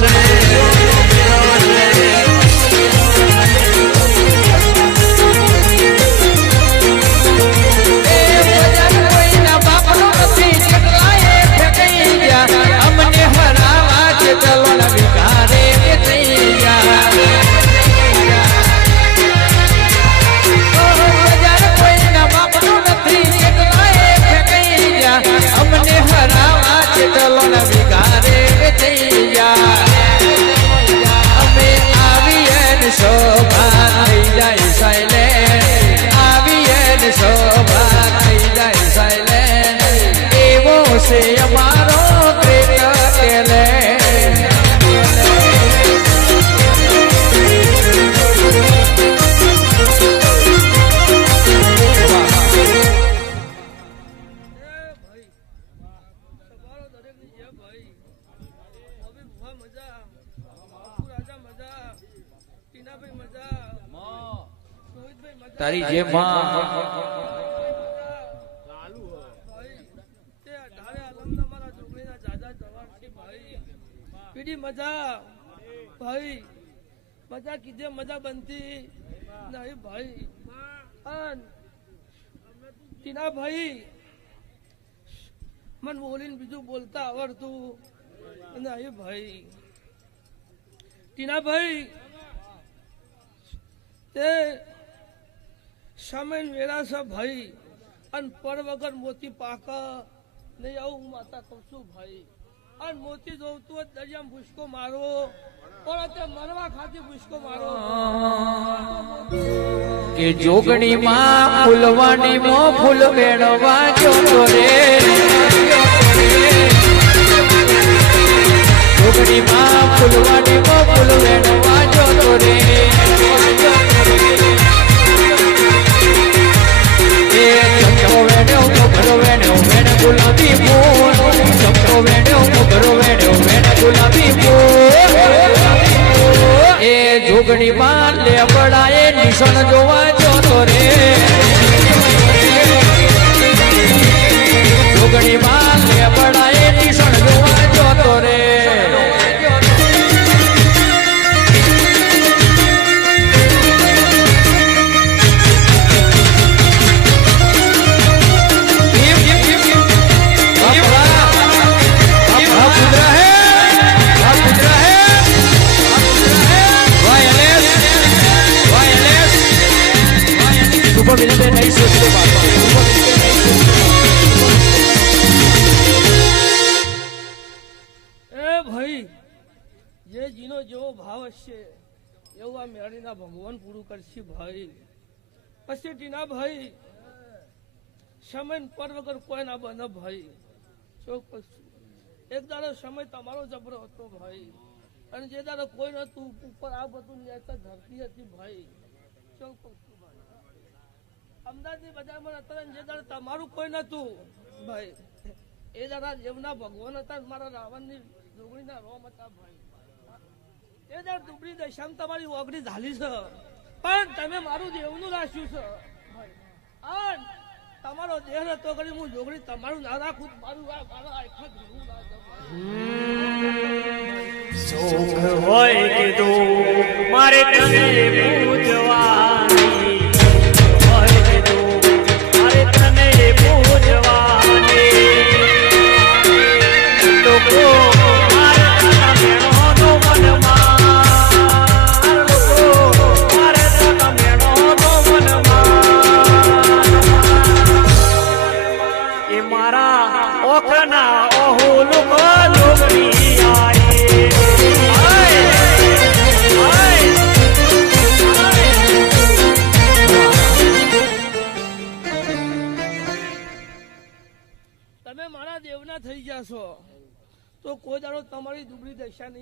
Say. તારી જે ભાઈ મજા કીધે મજા બીજું બોલતા આવડતું નહીં ભાઈ. ટીના ભાઈ તે સમય વેળા છે ભાઈ અને પર વગર મોતી પાક નહીં આવું હું માતા કહું છું ભાઈ. અને મોતી જોવતું હોય દરિયામાં ભૂસકો મારો, પણ અત્યારે મરવા ખાતી ભૂસકો મારો. કે જોગણી માં ફૂલવાની મો ફૂલ મેળવા જોતો રે. જોગણી માં ફૂલવાની મો ફૂલ વેણવા પછી ના ભાઈ. સમય પર વગર કોઈ ના બને ભાઈ. એક દાડો સમય તમારો જબરો હતો ભાઈ. અને જે દાડો કોઈ નતું, ઉપર આ બધું લેતા ધરતી હતી ભાઈ. ભાઈ અમદાવાદની બજારમાં અત્યારે જે દાડો તમારું કોઈ નતું, ભાઈ. એ દાડા જેવના ભગવાન હતા મારા રાવણની ડુંગળીના રોમ હતા ભાઈ. એ દાડ ડુંગળી દશામાં તમારી ઓગણી ઝાલી છે. પણ તમે મારું દેવનું રાખ્યું છે. તમારો દેહ હતો કરી, હું જોગડી તમારું ના રાખું, મારું મારા ના જમાય. સુખ હોય મારે તને પૂજવાની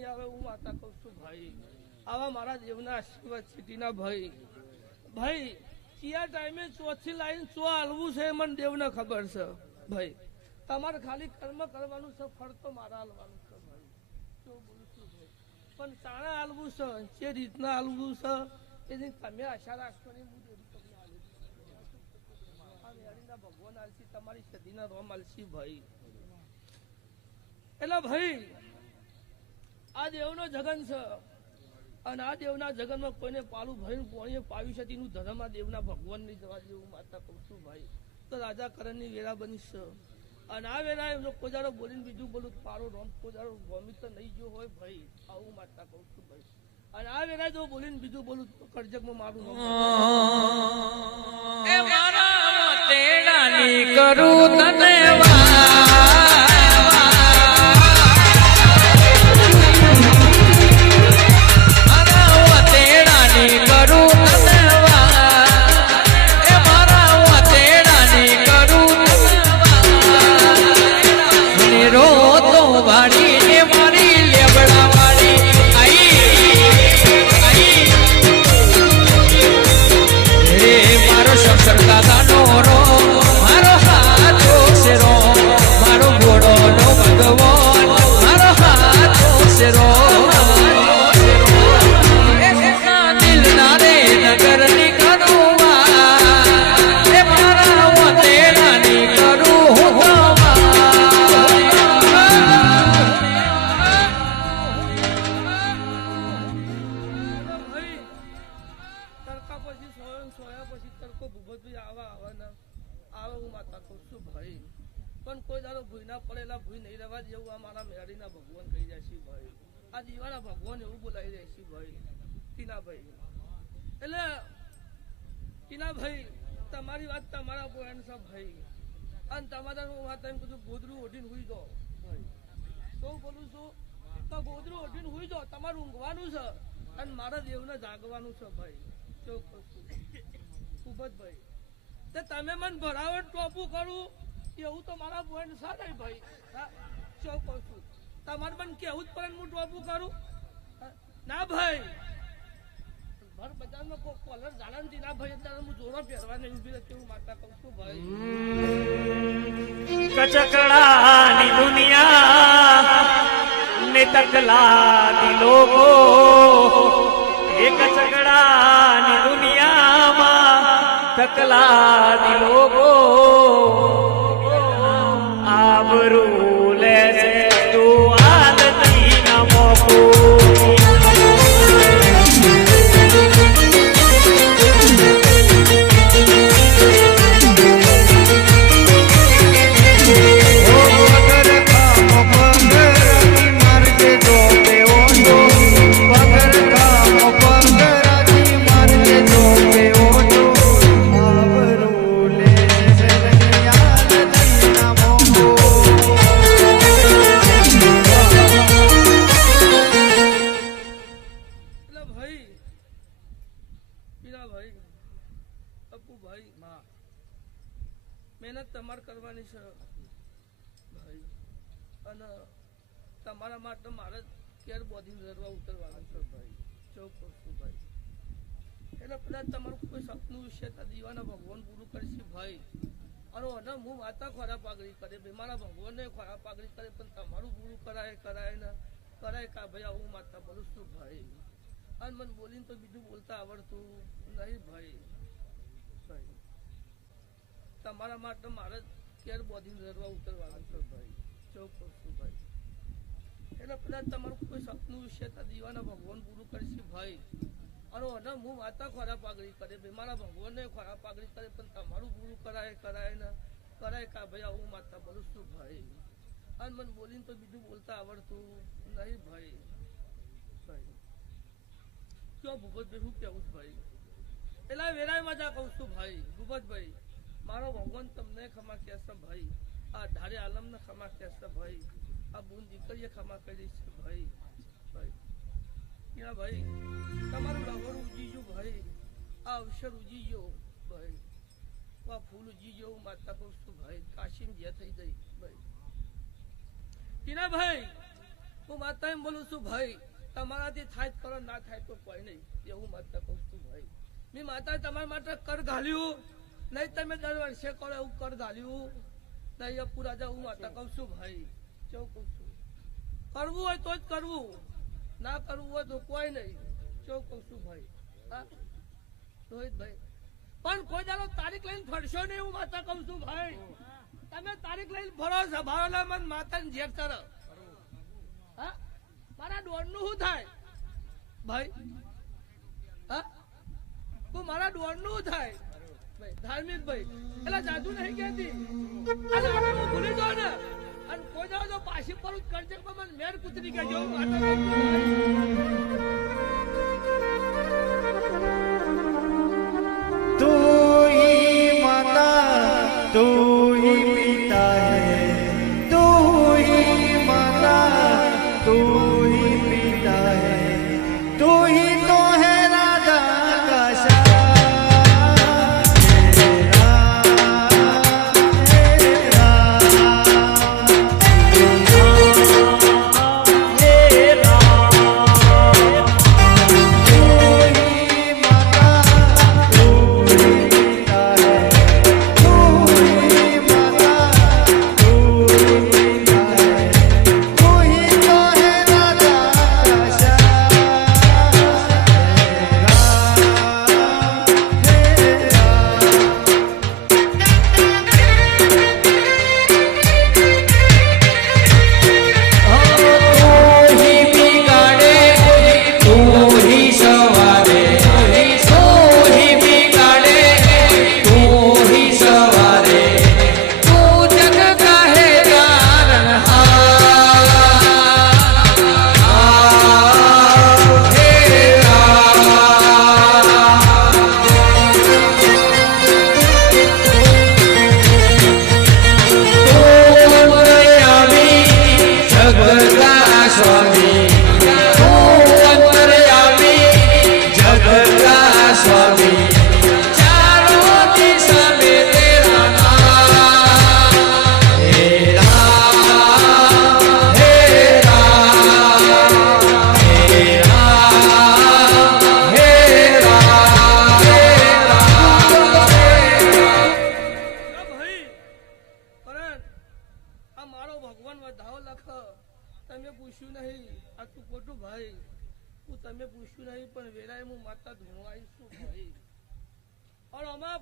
આવે હું માતા કહું છું, ભાઈ. આવા મારા દેવના આશીર્વાદ સિટીના ભાઈ. ભાઈ, કયા ટાઈમે ચોથી લાઈન ચો હાલવું છે મને દેવને ખબર છે, ભાઈ. તમારે ખાલી કર્મ કરવાનું છે, ફળ તો મારા હાલવાનું છે, ભાઈ. શું બોલું છું, ભાઈ. પણ તાણે હાલવું છે, જે રીતના હાલવું છે, એની તમે આશા રાખશો ને હું દેવી તમને હાલી ભગવાન આલસી તમારી સદીના રોમ આલસી ભાઈ. એટલે ભાઈ આ દેવનો જગન છે. અને આ દેવના જગનમાં કોઈને પાલું ભરીને પોણીએ પાવી છે તેનું ધર્મ આ દેવના ભગવાનની જવા જેવું માતા કહું છું ભાઈ. તો રાજા કરણની વેરા બનીશ અને આ વેરા એમનો કોજારો બોલીને બીજું બોલું પારો રોમ કોજારો ગોમિત તો નહીં ગયો હોય ભાઈ. આવું માતા કહું છું ભાઈ. અને આ વેરા જો બોલીને બીજું બોલું તો કરજકમાં મારું એ કરું તને તડકો ભૂગતભાઈ આવા આવવાના, આવે હું માતા કહું છું ભાઈ. પણ કોઈ દાડો ભૂઈના પડેલા ભૂઈ નહીં રહેવા જેવું આ મારા મેળીના ભગવાન કહી જાય છે ભાઈ. આ દીવાના ભગવાન એવું બોલાવી જાય છે ભાઈ. ટીનાભાઈ. એટલે ટીનાભાઈ, તમારી વાત તમારા પોઈન્ટ છે ભાઈ. અને તમારા હું વાત એમ કીધું, ગોદરું ઓઢીને હુઈ જાઓ ભાઈ. શું બોલું છું, તો ગોદરું ઓઢીને હુઈ જાઓ, તમારું ઊંઘવાનું છે અને મારા દેવને જાગવાનું છે ભાઈ. છું? ખૂબ તો તમે મને ભરાવે ટોપું કરું, એવું તો મારા પોઈન્ટ સારા ભાઈ. શું કહું છું? તમારે મને કેવું જ પણ હું ટોપું કરું. ના ભાઈ. ભર બજારમાં કોઈ કોલર ના ભાઈ અત્યારે હું જોડો પહેરવા નહીં ઊભી કહું છું ભાઈ. કચકડાની દુનિયા ને તકલા લોકો એ દુનિયામાં દિલો આબરૂ અને તમારા માટે મારે કેર બોધી રડવા ઉતરવાનું છે. ભાઈ ચોખ્ખું ભાઈ એટલે કદાચ તમારું કોઈ સપનું તો દીવાના ભગવાન પૂરું કરશે ભાઈ. અને અને હું માતા ખોરા પાઘડી કરે ભાઈ મારા ભગવાનને ખોરા પાઘડી કરે પણ તમારું પૂરું કરાય કરાય ને કરાય કા ભાઈ? આવું માતા બોલું છું ભાઈ. અને મને બોલીને તો બીજું બોલતા આવડતું નહીં ભાઈ. ભાઈ તમારા માટે મારે કેર બોધીને રડવા ઉતરવાનું છે. ભાઈ એટલે ભગવાન બોલીને તો બીજું બોલતા આવડતું નહીં ભાઈ. ભાઈ, કયો ભૂપતભાઈ કેવું છું ભાઈ? પેલા વેરાય મજા કહું છું ભાઈ, ભૂપતભાઈ, મારો ભગવાન તમને ખમા કહેશે ભાઈ. આ ધારે આલમને ખમા કહેશે, ભાઈ, આ બુન દીકરીએ ખમા કરી છે, ભાઈ ભાઈ. ભાઈ, તમારું લવણ ઉજીજો ભાઈ. આ અવસર ઉજીજો ભાઈ. આ ફૂલ ઉજીજો હું માતા કહું ભાઈ. કાશીમ જે થઈ ગઈ, ભાઈ. ટીના ભાઈ, હું માતા એમ બોલું છું, ભાઈ, તમારાથી થાય કરો, ના થાય તો કોઈ નહીં. એવું માતા કહું છું, ભાઈ. મેં માતા તમારા માટે કર ઘાલ્યું, નહીં તમે દર વર્ષે કરો, એવું કર ઘાલ્યું. નહીં એ પૂરા જાવ હું માતા ભાઈ. કેવું કહું છું? કરવું હોય તો જ કરવું. ના કરવું હોય તો કોઈ નહીં. કેવું કહું ભાઈ? હા? રોહિતભાઈ. પણ કોઈ દાડો તારીખ લઈને ફરશો નહીં હું માતા કહું છું ભાઈ. તમે તારીખ લઈને ફરો સભાઓના મન માતાને ઝેર તરફ હા? મારા દોડનું શું થાય? ભાઈ હા તો મારા દોડનું શું થાય ભાઈ ધાર્મિક ભાઈ એટલે જાદુ નહીં કહેતી. અને આને હું ભૂલી જાઉં ને. અને કોઈ દાડો તો પાછી પર કરજે તો મને મેર કૂતરી કહેજો.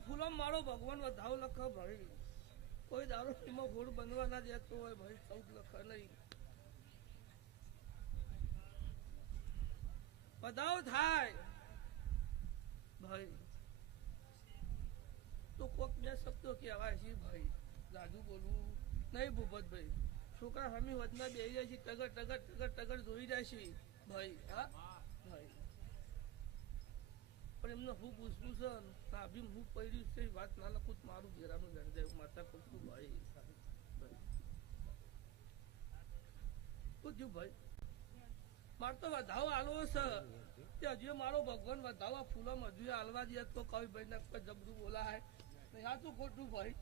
ફૂલમ મારો ભગવાન વધાવ લખ ભાઈ. કોઈ દારૂ એમાં ગોળ બનવા ના દેતો હોય ભાઈ ચૌદ લખ નહીં. વધાવ થાય. ભાઈ, તો કોક બે શબ્દો કહેવાય છે ભાઈ. દાદુ બોલવું નહીં ભૂપતભાઈ છોકરા હમી વધના બે જાય છે, ટગર ટગર ટગર ટગર જોઈ જાય છે. ભાઈ, હા? ભાઈ પણ એમને હું પૂછ્યું છે સાબી હું પડ્યું છે વાત ના લખું મારું ઘેરાનું જાણી માતા પૂછતું ભાઈ. ભાઈ પૂછ્યું ભાઈ, મારે તો વધાવો આલવો છે. કે હજુ મારો ભગવાન વધાવો ફૂલમ હજુ હાલવા દે તો કવિ ભાઈ ને કોઈ જબરું બોલાય. આ તો ખોટું ભાઈ.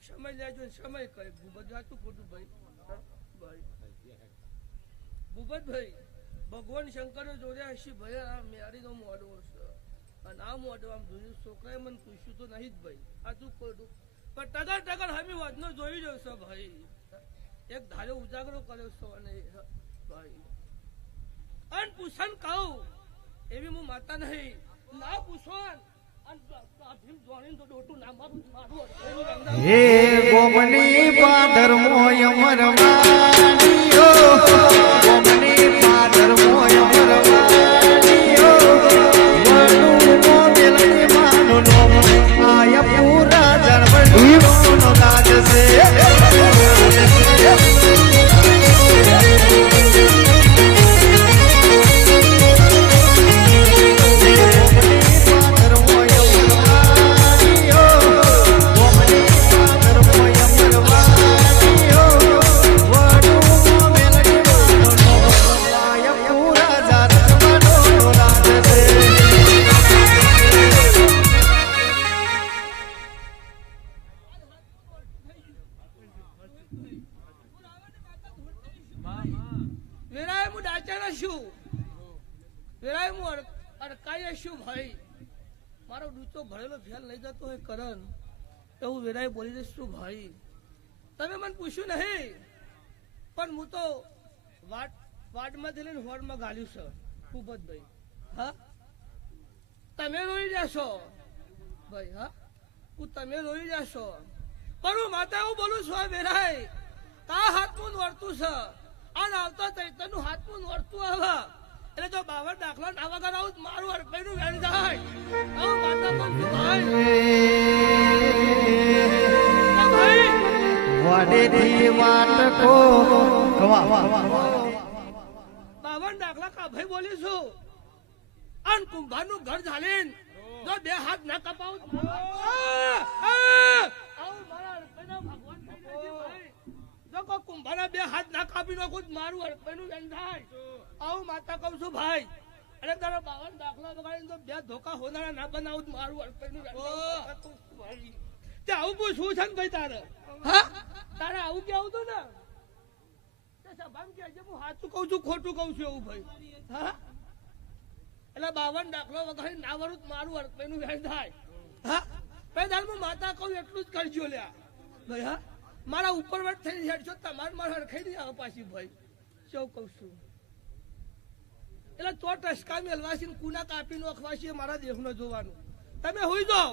સમય લેજો સમય કઈ ભૂપત આ તો ખોટું ભાઈ. ભાઈ. ભૂપતભાઈ ભગવાન શંકરે જોડ્યા હશે ભાઈ આ મેરીનો મોડવો છે અને આ મોડો આમ જોયું છોકરાએ મને પૂછ્યું તો નહીં જ ભાઈ. આ તું ખોટું પણ ટગર ટગર હમી વધનો જોઈ રહ્યો છે ભાઈ. એક ધારો ઉજાગરો કર્યો છો અને ભાઈ. અન પૂછન કહું એવી હું માતા નહીં. ના પૂછવાન હે ગોમની પાદર મોય મરવાણીઓ હું ડાચાના છું. વેરાય હું અડ- અડકાઈ છું ભાઈ? મારો ડૂચો ભરેલો ફેલ લઈ જતો હોય કરણ, તો હું વેરાય બોલી દઈશ છું ભાઈ? તમે મને પૂછ્યું નહીં, પણ હું તો વાટ, વાટમાંથી લઈને હોડમાં ગાલ્યું છે. ભૂપતભાઈ હા? તમે રોઈ જશો. ભાઈ, હા? હું તમે રોઈ જશો. પણ હું માતા એવું બોલું છું વેરાય. કા હાથમાં વર્તું છે. અને આવતો ચૈતનનું હાથનું નોરતું આવે. એટલે જો બાવર દાખલો ના વગર આવું મારું હડપૈનું વેણ જાય. આવું માતા છું ભાઈ વાડેથી વાટકો બાવન દાખલા કા ભાઈ બોલીશું અન કુંભારનું ઘર ઝાલીન. જો બે હાથ ના કપાવું તો- આ! આ! આવું મારા હડપૈના ભગવાન થઈ જાય છે ભાઈ. બે હાથ ના કાપી નાખું તો મારું હડપૈનું વેણ થાય. આવું માતા કહું છું ભાઈ અરે તારા બાવન દાખલા વગાડીને તો બે ધોકા હોનારા ના બનાવું મારું હડપૈનું વેણ થાય. માતા કહું છું ભાઈ. તે આવું પૂછવું છે ને ભાઈ તારે? હા? તારે આવું કેવું તું ને? સભામાં કહેજે હું સાચું કહું છું ખોટું કહું છું એવું ભાઈ. હા? એટલે બાવન દાખલો વગાડી ના વરું મારું હડપૈનું વેણ થાય. હા? ભાઈ તાર હું માતા કહું એટલું જ કરજો લ્યા. ભાઈ હા? મારા ઉપર વટ થઈને હેડશો, તમારે મારે હરખાઈ નહીં આવે પાછી ભાઈ. શું કહું છું? એટલે તો ટસકા મેલવાસી કુના કાપી નોખવાસી મારા દેહનો જોવાનું. તમે હુઈ જાઓ.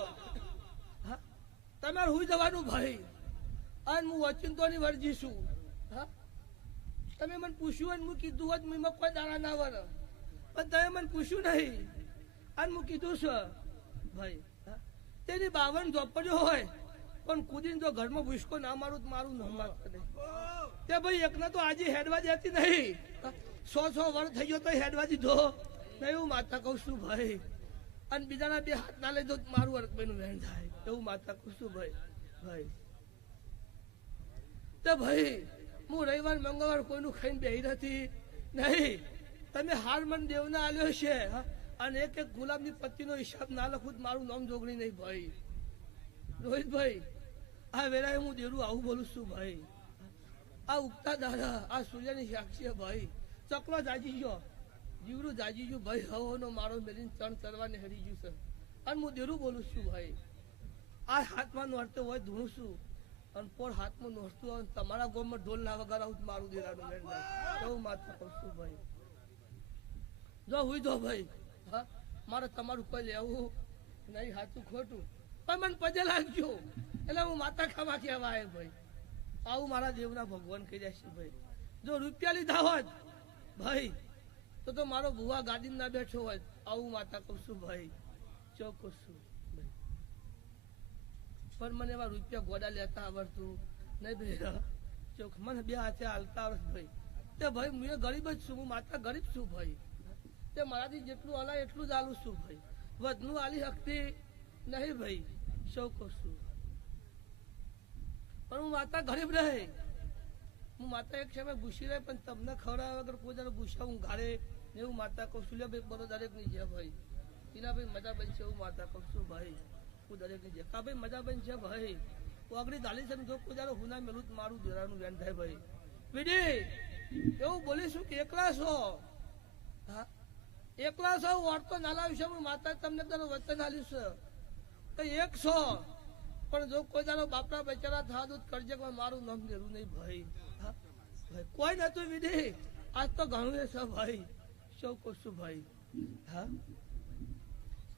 તમારે હુઈ જવાનું ભાઈ. અને હું વચિંતોની વર્જી છું. હા? તમે મને પૂછ્યું અને હું કીધું હોત મેં કોઈ દાણા ના વર પણ તમે મને પૂછ્યું નહીં. અને હું કીધું છે ભાઈ? તેની બાવન ઝોપડીઓ હોય પણ કુદીને જો ઘરમાં ભૂસકો ના મારું તો મારું નહીં તે ભાઈ, એકને તો આજે હેડવા હતી નહીં. સો સો વર્ષ થઈ ગયો તો હેડવા દીધો નહીં હું માતા કહું છું, ભાઈ, અને બીજાના બે હાથ ના લઈ દો મારું અર્કભાઈનું વેણ થાય. એવું માતા કહું છું, ભાઈ ભાઈ. તે ભાઈ, હું રવિવાર, મંગળવાર કોઈનું ખાઈને બેહી નથી. નહીં, તમે હાર મન દેવના આલ્યો છે અને એક એક ગુલાબની પત્તીનો હિસાબ ના લખું મારું નામ જોગણી નહીં, ભાઈ. રોહિતભાઈ આ વેળાએ હું દેરું આવું બોલું છું ભાઈ. આ ઉગતા દાદા આ સૂર્યની સાક્ષી ભાઈ. ચકલો જાજી ગયો જીવડું જાજી ગયું ભાઈ. હવાનો મારો મેલીને ચણ ચરવાને હરી ગયું છે. અને હું દેરું બોલું છું ભાઈ. આ હાથમાં નોરતો હોય ધૂણું છું. અને પોર હાથમાં નોરતું હોય તમારા ગામમાં ઢોલ ના વગર આવું મારું દેરાનું મેળ એવું માત્ર કહું છું ભાઈ. જો હુઈ દો ભાઈ. હા? મારે તમારું કોઈ લેવું નહીં હાથું ખોટું. પણ મને પજે લાગજો. એટલે હું માતા ખામાથી કહેવા આવ્યો ભાઈ. આવું મારા દેવના ભગવાન કહી છે ભાઈ. જો રૂપિયા લીધા હોત, ભાઈ, તો તો મારો ભુવા ગાદી ના બેઠો હોય આવું માતા કહું છું ભાઈ. ચોક્કસ છું પણ મને એવા રૂપિયા ગોડા લેતા આવડતું નહીં ભાઈ. ચોખ મને બે હાથે હાલતા આવડત ભાઈ. તે ભાઈ, હું ગરીબ જ છું, હું માતા ગરીબ છું ભાઈ. તે મારાથી જેટલું હલાય એટલું જ આલું છું ભાઈ. વધનું આલી શકતી નહીં ભાઈ. શોકો છું. પણ હું માતા ગરીબ રહે. હું માતા એક સમય ઘૂસી રહે, પણ તમને ખવડાવ્યા વગર જાણે ગુસ્સા હું ગાળે ને એવું માતા કહું છું. ભાઈ બરો દરેકની છે ભાઈ ટીના ભાઈ, મજા બનશે હું માતા કહું છું, ભાઈ. હું દરેકની છે કા ભાઈ, મજા બનશે ભાઈ? ઓગળી દાલી છે ને જો કોઈ હું હુના મેલું મારું દેરાનું વેન થાય, ભાઈ. પીડી એવું બોલીશું કે એકલા છો? હા? એકલા છો? વાર્તો નાલા વિશે હું માતા તમને તારું વચન આલીશ છે. તો એક છો? પણ જો કોઈ દાડો બાપડા બેચારા તો કરજે મારું નામ લેવું નહીં ભાઈ. કોઈ નતું વિધિ. આજ તો ઘણું છે ભાઈ. સૌ કશું ભાઈ? હા?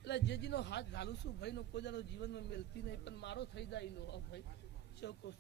એટલે જેજીનો હાથ ઘાલું છું ભાઈ નો કોઈ દાડો જીવનમાં મેલતી નહીં, પણ મારો થઈ જાય નો ભાઈ. સૌ કશું?